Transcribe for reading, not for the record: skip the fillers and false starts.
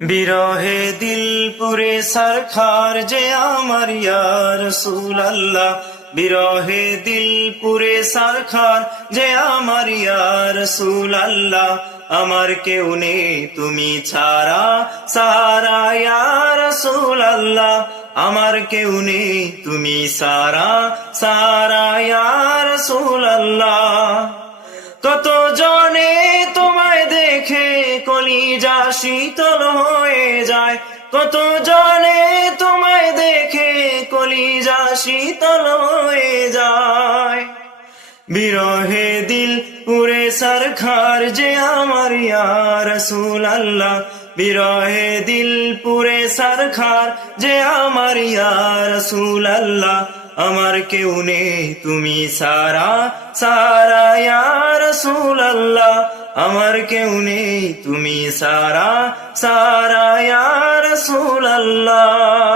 বিরহে দিল পুরে সরখার যে আমার ইয়া রাসূলুল্লাহ, বিরহে দিল পুরে সরখার যে আমার ইয়া রাসূলুল্লাহ। আমার কেউ নেই তুমি ছাড়া সারা ইয়া রাসূলুল্লাহ, আমার কেউ নেই তুমি সারা সারা ইয়া রাসূলুল্লাহ। কত জনে তোমায় দেখে কলিজা শীতল হয়ে যায়, কত জনে তোমায় দেখে কলিজা শীতল হয়ে যায়। বিরহে দিল পুরে সরখার যে আমার ইয়া রাসূলুল্লাহ, বিরহে দিল পুরে সরখার যে আমার ইয়া রাসূলুল্লাহ। আমার কেউ নেই তুমি সারা সারা ইয়া রাসূলুল্লাহ, আমার কেউ নেই তুমি সারা সারা ইয়া রাসূলুল্লাহ।